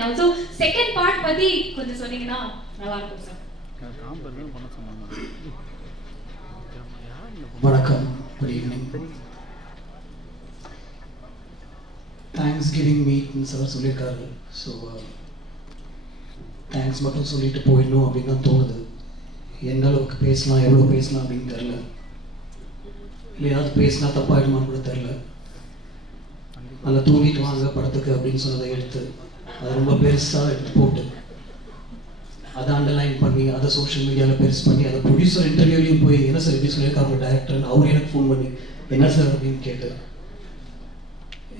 and also second part பத்தி கொஞ்சம் சொன்னீங்கன்னா நல்லா இருக்கும் சார். வணக்கம், குட் ஈவினிங். தேங்க்ஸ்கிவிங் மீட்னு சார் சொல்லியிருக்காரு. ஸோ தேங்க்ஸ் மட்டும் சொல்லிட்டு போயிடணும் அப்படின்னு தான் தோணுது. எந்த அளவுக்கு பேசலாம், எவ்வளோ பேசலாம் அப்படின்னு தெரில. இல்லை ஏதாவது பேசினா தப்பாயிடுமான்னு கூட தெரில. நல்லா தூங்கிட்டு வாங்க படத்துக்கு அப்படின்னு சொன்னதை எடுத்து அதை ரொம்ப பெருசாக எடுத்து போட்டு அதை அண்டர்லைன் பண்ணி அதை சோஷியல் மீடியாவில் பெருசு பண்ணி அதை ப்ரொடியூசர் இன்டர்வியூலையும் போய் என்ன சார் எப்படி சொல்லியிருக்காங்க டேரக்டர், அவர் எனக்கு ஃபோன் பண்ணி என்ன சார் அப்படின்னு கேட்டு,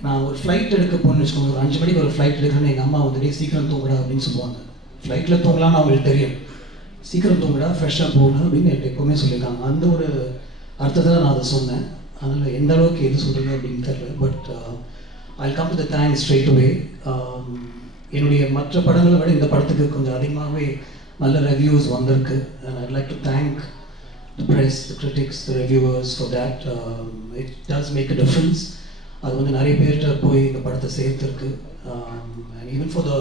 நான் ஒரு ஃப்ளைட் எடுக்க போகணுன்னு வச்சுக்கோங்க, ஒரு 5 மணிக்கு ஒரு ஃப்ளைட் எடுக்கிறேன்னு எங்கள் அம்மா வந்துட்டு சீக்கிரம் தூங்குடா அப்படின்னு சொல்லுவாங்க. ஃப்ளைட்டில் தூங்கலான்னு அவங்களுக்கு தெரியும். சீக்கிரம் தூங்குடா, ஃப்ரெஷ்ஷாக போகணும் அப்படின்னு என்கிட்ட எப்போவுமே சொல்லியிருக்காங்க. அந்த ஒரு அர்த்தத்தில் நான் அதை சொன்னேன். அதனால் எந்த அளவுக்கு எது சொல்கிறீங்க அப்படின்னு தெரியல. But I'll come to the thanks straight away. என்னுடைய மற்ற படங்களை விட இந்த படத்துக்கு கொஞ்சம் அதிகமாகவே நல்ல ரிவ்யூஸ் வந்திருக்கு. And I'd like to thank the press, the critics, the reviewers for that. It does make a difference. அது வந்து நிறைய பேர்கிட்ட போய் இந்த படத்தை சேர்த்துருக்கு. And even for the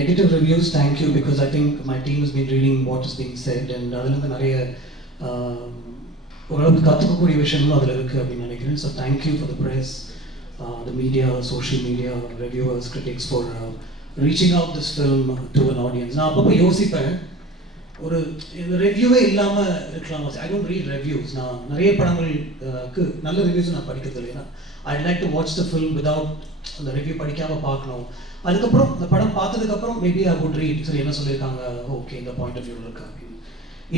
negative reviews, thank you, because I think my team has been reading what is being said and அதுலேருந்து நிறைய ஓரளவுக்கு கற்றுக்கக்கூடிய விஷயங்களும் அதில் இருக்குது அப்படின்னு நினைக்கிறேன். So thank you for the press, the media, social media, reviewers, critics for reaching out this film to an audience. நான் அப்பப்போ யோசிப்பேன், ஒரு ரிவ்யூவே இல்லாமல் இருக்கலாம். I don't read reviews. நான் நிறைய படங்களுக்கு நல்ல ரிவ்யூஸ் நான் படிக்கிறது இல்லை. ஏன்னா I'd like to watch the film without அந்த ரிவ்யூ படிக்காமல் பார்க்கணும். அதுக்கப்புறம் இந்த படம் பார்த்ததுக்கப்புறம் மேபி ஐ வுட் ரீட், சரி என்ன சொல்லியிருக்காங்க, ஓகே இந்த பாயிண்ட் ஆஃப் வியூவில் இருக்கா அப்படின்னு.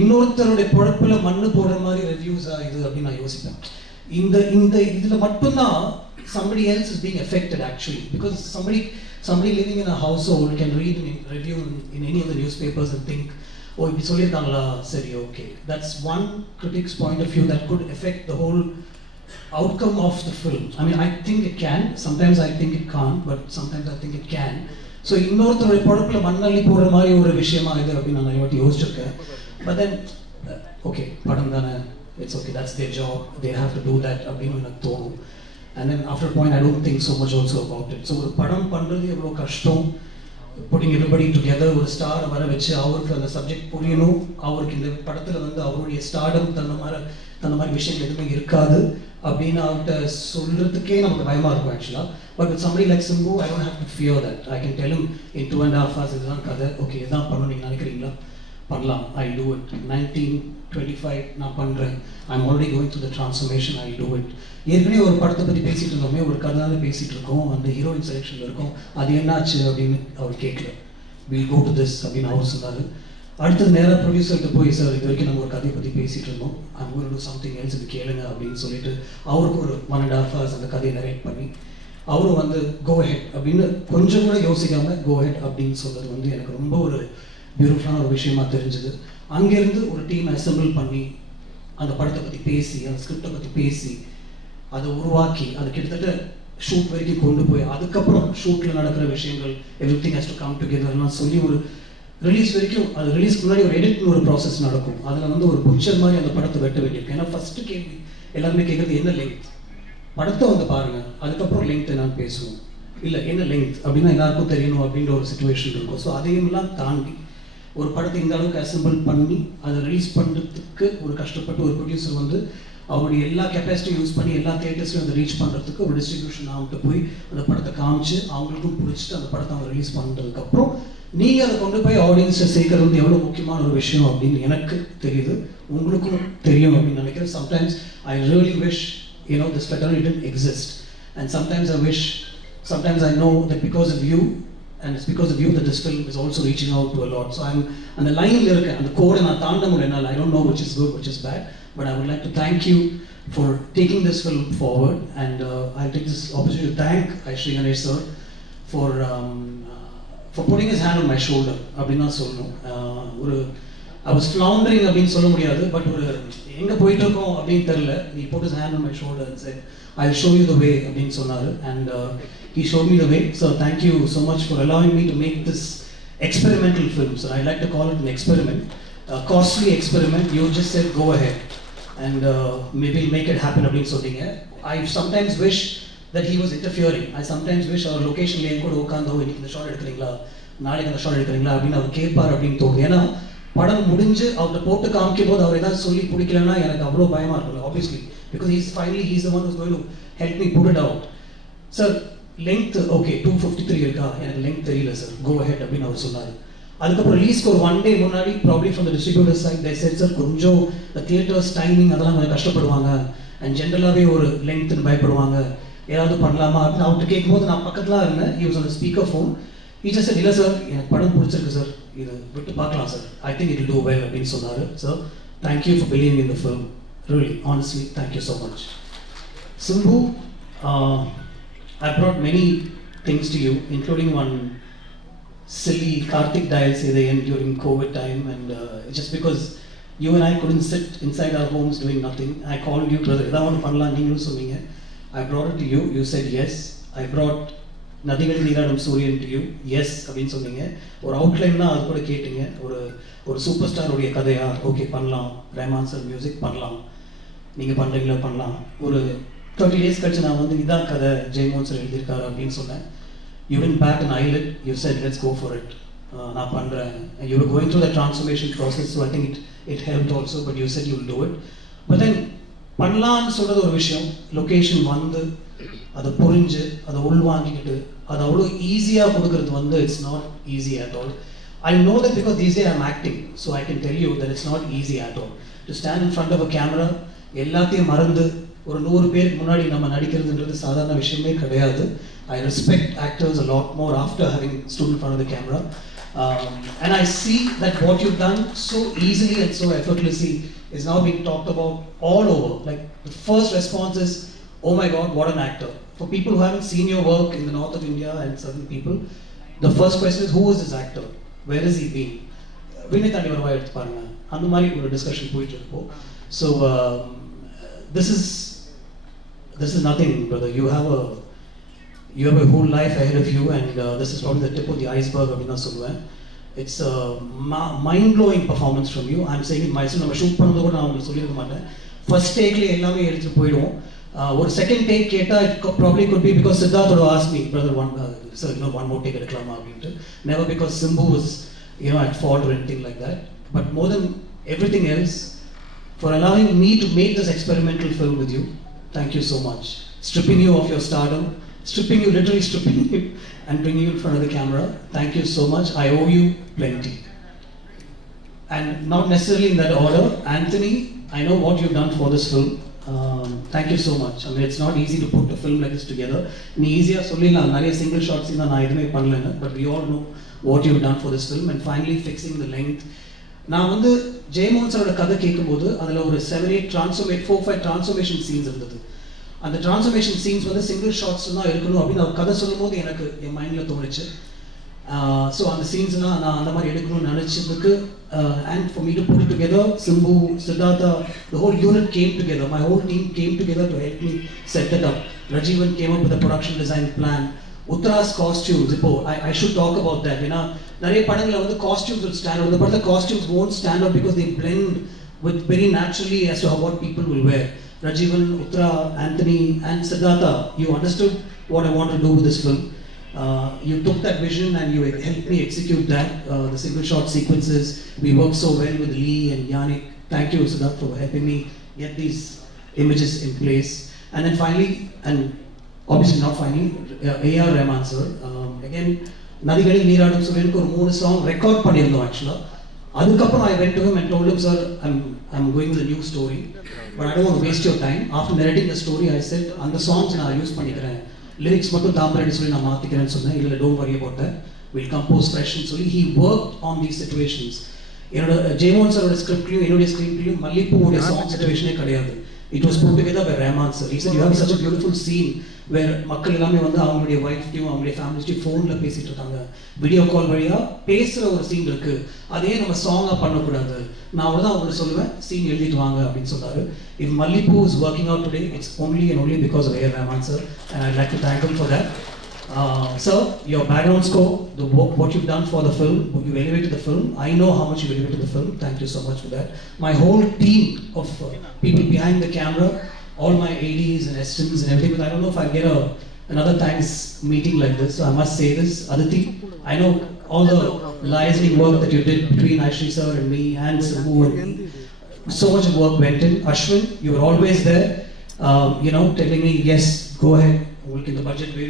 இன்னொருத்தருடைய பொழப்பில் மண்ணு போடுற மாதிரி ரிவ்யூஸாக இது அப்படின்னு நான் யோசிப்பேன். இந்த இதில் மட்டும்தான் somebody else is being affected actually, because somebody living in a household can read a review in any of the newspapers and think, oh இப்படி சொல்லியிருக்காங்களா, சரி okay. That's one critic's point of view that could affect the whole outcome of the film. I mean, I think it can, sometimes I think it can't, but sometimes I think it can. So இன்னொருத்தருடைய பொழப்பில் மண்ணள்ளி போடுற மாதிரி ஒரு விஷயமா இது அப்படின்னு நான் வாட்டி யோசிச்சிருக்கேன். But then okay, படம் தானே, it's okay, that's their job, they have to do that அப்படின்னு எனக்கு தோணும். And then after a point I don't think so much also about it. So ஒரு படம் பண்ணுறது எவ்வளோ கஷ்டம், putting everybody together, ஒரு ஸ்டாரை வர வச்சு அவருக்கு அந்த சப்ஜெக்ட் புரியணும், அவருக்கு இந்த படத்தில் வந்து அவருடைய ஸ்டார்டம் தந்த மாதிரி விஷயங்கள் எதுவுமே இருக்காது அப்படின்னு அவர்கிட்ட சொல்கிறதுக்கே நமக்கு பயமாக இருக்கும் ஆக்சுவலாக. But with somebody like Simbu, I don't have to fear that. I can tell him in 2.5 hours இதுதான் கதை, ஓகே இதுதான் பண்ணணும் நீங்கள் நினைக்கிறீங்களா, பண்ணலாம், I do it. 1925 நான் பண்ணுறேன், I'm already going through the transformation, I do it. ஏற்கனவே ஒரு படத்தை பற்றி பேசிகிட்டு இருந்தோமே, ஒரு கதை தான் பேசிகிட்டு இருக்கோம், அந்த ஹீரோயின் செலெக்ஷனில் இருக்கும், அது என்னாச்சு அப்படின்னு அவர் கேட்கல. வில் கோ டு திஸ் அப்படின்னு அவர் சொன்னார். அடுத்தது நேராக ப்ரொடியூசர்கிட்ட போய், சார் இது வரைக்கும் நம்ம ஒரு கதையை பற்றி பேசிகிட்டு இருந்தோம், I'm going to to something else, இது கேளுங்க அப்படின்னு சொல்லிட்டு அவருக்கு ஒரு 1.5 hours அந்த கதையை நரேட் பண்ணி அவரும் வந்து கோ ஹெட் அப்படின்னு கொஞ்சம் கூட யோசிக்காமல் கோ ஹெட் அப்படின்னு சொல்கிறது வந்து எனக்கு ரொம்ப ஒரு பியூட்டிஃபுல்லான ஒரு விஷயமா தெரிஞ்சது. அங்கேருந்து ஒரு டீம் அசம்பிள் பண்ணி அந்த படத்தை பற்றி பேசி, அந்த ஸ்கிரிப்டை பற்றி பேசி, அதை உருவாக்கி அது கிட்டத்தட்ட ஷூட் வரைக்கும் கொண்டு போய் அதுக்கப்புறம் ஷூட்டில் நடக்கிற விஷயங்கள் every thing has to come டுகெதர்லாம் சொல்லி ஒரு ரிலீஸ் வரைக்கும், அது ரிலீஸ்க்கு முன்னாடி ஒரு எடிட்னு ஒரு ப்ராசஸ் நடக்கும். அதில் வந்து ஒரு புக்சர் மாதிரி அந்த படத்தை வெட்ட வேண்டியிருக்கு. ஏன்னா ஃபஸ்ட்டு கேள்வி எல்லாருமே கேட்குறது என்ன லெங்க், படத்தை வந்து பாருங்கள் அதுக்கப்புறம் லெங்க் என்னன்னு பேசுவோம், இல்லை என்ன லெங்க் அப்படின்னா எல்லாருக்கும் தெரியணும் அப்படின்ற ஒரு சுச்சுவேஷன் இருக்கும். ஸோ அதையெல்லாம் தாண்டி ஒரு படத்தை இந்த அளவுக்கு அசம்பிள் பண்ணி அதை ரிலீஸ் பண்ணுறதுக்கு ஒரு கஷ்டப்பட்டு ஒரு ப்ரொடியூசர் வந்து அவருடைய எல்லா கெப்பாசிட்டியும் யூஸ் பண்ணி எல்லா தியேட்டர்ஸ்லையும் அதை ரீச் பண்ணுறதுக்கு ஒரு டிஸ்ட்ரிபியூஷன் அவங்ககிட்ட போய் அந்த படத்தை காமிச்சு அவங்களுக்கும் பிடிச்சிட்டு அந்த படத்தை அவங்க ரிலீஸ் பண்ணுறதுக்கப்புறம் நீங்கள் அதை கொண்டு போய் ஆடியன்ஸை சேர்க்கறது வந்து எவ்வளோ முக்கியமான ஒரு விஷயம் அப்படின்னு எனக்கு தெரியுது, உங்களுக்கும் தெரியும் அப்படின்னு நினைக்கிறேன். Sometimes I really wish this fraternity didn't exist, and sometimes I wish, sometimes I know that because of you, and it's because of you that this film is also reaching out to a lot. So I'm on the line irukka, and the code na taanda mudiyala, I don't know which is good, which is bad, but I would like to thank you for taking this film forward. And I'll take this opportunity to thank Shri Ganesh sir for putting his hand on my shoulder அப்படினா சொல்லணும். I was floundering அப்படின்னு சொல்ல முடியாது, பட் ஒரு எங்கே போயிட்டு இருக்கோம் அப்படின்னு தெரியல. He put his hand on my shoulder and said, I'll show you the way அப்படின்னு சொன்னார். And he showed me the way. So thank you so much for allowing me to make this experimental film. So I like to call it an experiment, a costly experiment. You just said go ahead and maybe make it happen அப்படின்னு சொன்னீங்க. I sometimes wish that he was interfering. I sometimes wish our location ல கூட உட்கார்ந்து இன்னைக்கு இந்த ஷாட் எடுக்கிறீங்களா நாளைக்கு அந்த ஷாட் எடுக்கிறீங்களா அப்படின்னு அவர் கேட்பார் அப்படின்னு தோணுது. ஏன்னா படம் முடிஞ்சு அவர்கிட்ட போட்டு காமிக்கும் போது அவர் ஏதாவது சொல்லி பிடிக்கலன்னா எனக்கு அவ்வளோ பயமா இருக்கும் obviously, because he's the one who's going to help me put it out. Sir length okay 253 இருக்கா, எனக்கு லெங்த் தெரியல சார், கோ அஹெட் அப்படின்னு அவர் சொன்னார். அதுக்கப்புறம் ரிலீஸ்க்கு ஒரு 1 day முன்னாடி probably from the distributor side they set sir கொஞ்சம் தியேட்டர்ஸ் டைமிங் அதெல்லாம் கொஞ்சம் கஷ்டப்படுவாங்க அண்ட் ஜென்ரலாகவே ஒரு லெங்க்னு பயப்படுவாங்க, ஏதாவது பண்ணலாமா அப்படின்னு அவர்கிட்ட கேட்கும்போது நான் பக்கத்தில் இருந்தேன். he was on a speaker phone. he just said இல்லை சார் எனக்கு படம் பிடிச்சிருக்கு சார், இது விட்டு பார்க்கலாம் sir, I think it will do well அப்படின்னு சொன்னார். Sir thank you for believing in the film, really honestly thank you so much. Simbu, I brought many things to you including one silly Karthik dial say the end during COVID time, and just because you and I couldn't sit inside our homes doing nothing, I called you, brother edha one pannalam neengalum sonninga, I brought it to you, you said yes. I brought நதிகள் நீராடும் சூரியன் to you, yes அப்படின்னு சொன்னீங்க. ஒரு அவுட்லைன் தான் அது கூட கேட்டீங்க, ஒரு சூப்பர் ஸ்டார் உடைய கதையா, ஓகே பண்ணலாம், ரஹ்மான் சார் மியூசிக் பண்ணலாம், நீங்க பண்றீங்களா பண்ணலாம். ஒரு 30 days கழிச்சு நான் வந்து இதான் கதை ஜெயமோகன் சார் எழுதியிருக்காரு அப்படின்னு சொன்னேன். You didn't bat an eyelid, you said let's go for it. நான் பண்றேன். You were going through the transformation process, so I think it helped also, but you said you will do it. But then பண்ணலான்னு சொல்றது ஒரு விஷயம், லொகேஷன் வந்து அதை புரிஞ்சு அதை உள்வாங்கிக்கிட்டு அது அவ்வளோ ஈஸியாக கொடுக்கறது வந்து it's not easy at all. I know that because these days I'm acting, so I can tell you that it's not easy at all. To stand in front of a camera, எல்லாத்தையும் மறந்து ஒரு 100 பேருக்கு முன்னாடி நம்ம நடிக்கிறதுன்றது சாதாரண விஷயமே கிடையாது. I respect actors a lot more after having stood in front of the camera. And I see that what you've done so easily and so effortlessly is now being talked about all over. Like the first response is, oh my God, what an actor. For people who haven't seen your work in the north of India and certain people, the first question is, who is this actor? Where has he been? Vinay Thandi varva eduthu parunga. Andha mari oru discussion poitu irukku. So this is nothing, brother. You have a whole life ahead of you, and this is probably the tip of the iceberg அப்படினா சொல்லுவேன். It's a mind-blowing performance from you. I'm saying it myself. நம்ம ஷூட் பண்ணும்போது கூட நான் உங்களுக்கு சொல்லியிருக்க மாட்டேன். ஃபர்ஸ்ட் டேக்லேயே எல்லாமே எடுத்துட்டு போயிடுவோம். ஒரு செகண்ட் டேக் கேட்டால் it probably could be because Siddharth would ask me, brother, one more take எடுக்கலாமா அப்படின்ட்டு. Never because Simbu was at fault or anything like that. But more than everything else, for allowing me to make this experimental film with you, thank you so much. Stripping you of your stardom, literally stripping you and bringing you in front of the camera. Thank you so much. I owe you plenty. And not necessarily in that order. Anthony, I know what you've done for this film. Thank you so much. I mean, it's not easy to put a film like this together. நீ ஈஸியாக சொல்லிடலாம், நிறைய single shots தான் நான் எதுவுமே பண்ணலன்னு, but we all know what you've done for this film and finally fixing the length. நான் வந்து ஜெயமோகன் சாரோட கதை கேட்கும்போது அதில் ஒரு 4-5 டிரான்ஸ்ஃபர்மேஷன் சீன்ஸ் இருந்தது. அந்த டிரான்ஸ்ஃபர்மேஷன் சீன்ஸ் வந்து சிங்கிள் ஷாட்ஸ் தான் இருக்கணும் அப்படின்னு அவர் கதை சொல்லும் போது எனக்கு என் மைண்டில் தோணுச்சு. ஸோ அந்த சீன்ஸ்லாம் நான் அந்த மாதிரி எடுக்கணும்னு நினச்சதுக்கு and for me to put it together, Simbu, Siddhartha, the whole unit came together. My whole team came together to help me set it up. Rajivan came up with a production design plan. Uttara's costumes, I should talk about that. நிறைய படங்களில் வந்து costumes will stand out. But the costumes won't stand out because they blend with very naturally as to what people will wear. Rajivan, Uttara, Anthony and Siddhartha, you understood what I want to do with this film. You took that vision and you helped me execute that. The single shot sequences, we worked so well with Lee and Yannick. Thank you, Siddharth, for helping me get these images in place. And then finally, and obviously not finally, A.R. Rahman sir. Again, நதிகளில் நீராடும் சூரியனுக்கு ஒரு 3 song record பண்ணியிருந்தோம் actually. அதுக்கப்புறம் I went to him and told him, sir, I'm going with a new story, but I don't want to waste your time. After narrating the story, I said, அந்த songs நான் யூஸ் பண்ணிக்கிறேன், லிரிக்ஸ் மட்டும் தாம்பரடி சொல்லி நான் மாற்றிக்கிறேன்னு சொன்னேன். இல்லை, don't worry about that, will compose ஃப்ரெஷ்னு சொல்லி he worked on these situations. என்னோட ஜெயமோகன் சாரோட ஸ்கிரிப்ட்லையும் என்னுடைய ஸ்க்ரீன்லையும் மல்லிப்பூவுடைய சாங் சிச்சுவேஷனே கிடையாது. It was put together by Rahman sir. He said, you have such a beautiful scene where மக்கள் எல்லாமே வந்து அவங்களுடைய ஒய்ஃப்டையும் அவங்களுடைய ஃபேமிலிஸ்டையும் ஃபோனில் பேசிகிட்டு இருக்காங்க, வீடியோ கால் வழியாக பேசுகிற ஒரு சீன் இருக்குது, அதே நம்ம சாங்காக பண்ணக்கூடாது. நான் அவ்வளோதான் அவங்களுக்கு சொல்லுவேன், சீன் எழுதிட்டு வாங்க அப்படின்னு சொன்னார். If Mallipu is working out today, it's only and only because of A.R. Rahman sir, and I'd like to thank him for that. Sir, your background score, what you've done for the film, you've elevated the film. I know how much you've elevated the film. Thank you so much for that. My whole team of people behind the camera, all my ADs and assistants and everything, but I don't know if I'll get another thanks meeting like this, so I must say this. Aditi, I know all the liaising work that you did between Aishri sir and me and Simbu, and so much of work went in. Ashwin, you were always there, telling me, yes, go ahead, work in the budget, you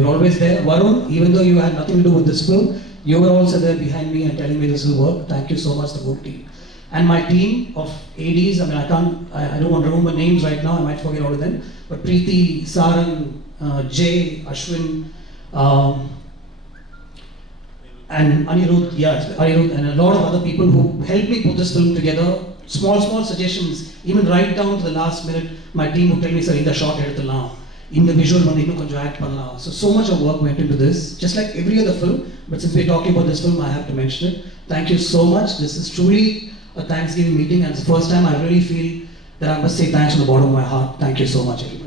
were always there. Varun, even though you had nothing to do with this film, you were also there behind me and telling me this will work. Thank you so much, the whole team. And my team of ADs, I don't want to remember names right now, I might forget all of them, but Preeti, Saran, Jay, Ashwin, and Anirudh, and a lot of other people who helped me put this film together. Small suggestions, even right down to the last minute, my team would tell me, sir, in the shot eduthalam, in the visual one, add pannalam. So much of work went into this, just like every other film, but since we're talking about this film, I have to mention it. Thank you so much. This is truly a Thanksgiving meeting, and it's the first time I really feel that I must say thanks from the bottom of my heart. Thank you so much, everybody.